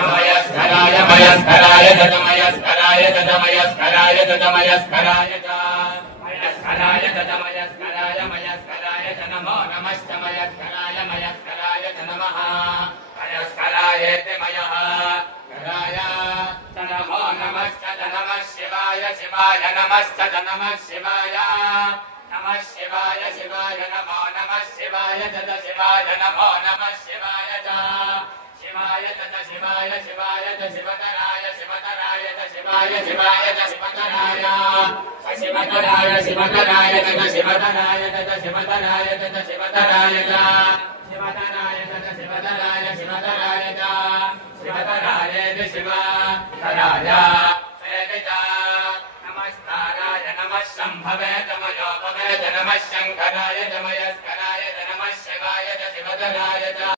मयस्कराय मयस्कराय ततमयस्कराय ततमयस्कराय ततमयस्कराय मयस्कराय ततमयस्कराय मयस्कराय च नमो नमश्च मयस्कराय मयस्कराय च नमः मयस्कराय ते मयः कराय च नमो नमश्च च नमः शिवाय शिवाय नमश्च च नमः शिवाय नमः शिवाय शिवाय नमो नमः शिवाय च शिवाय नमो नमः शिवाय च शिवाय च शिवाय शिवाय च शिवतराय शिवतराय च शिवाय शिवाय च शिवतराय शिवतराय शिवतराय च शिवतराय च शिवतराय च शिवतराय च शिवतराय च शिवतराय शिवतराय च शिवतराय च शिवतराय नमस्काराय नमः शम्भवे च मयोपवे च नमः शङ्कराय च मयस्कराय च नमः शिवाय च शिवतराय च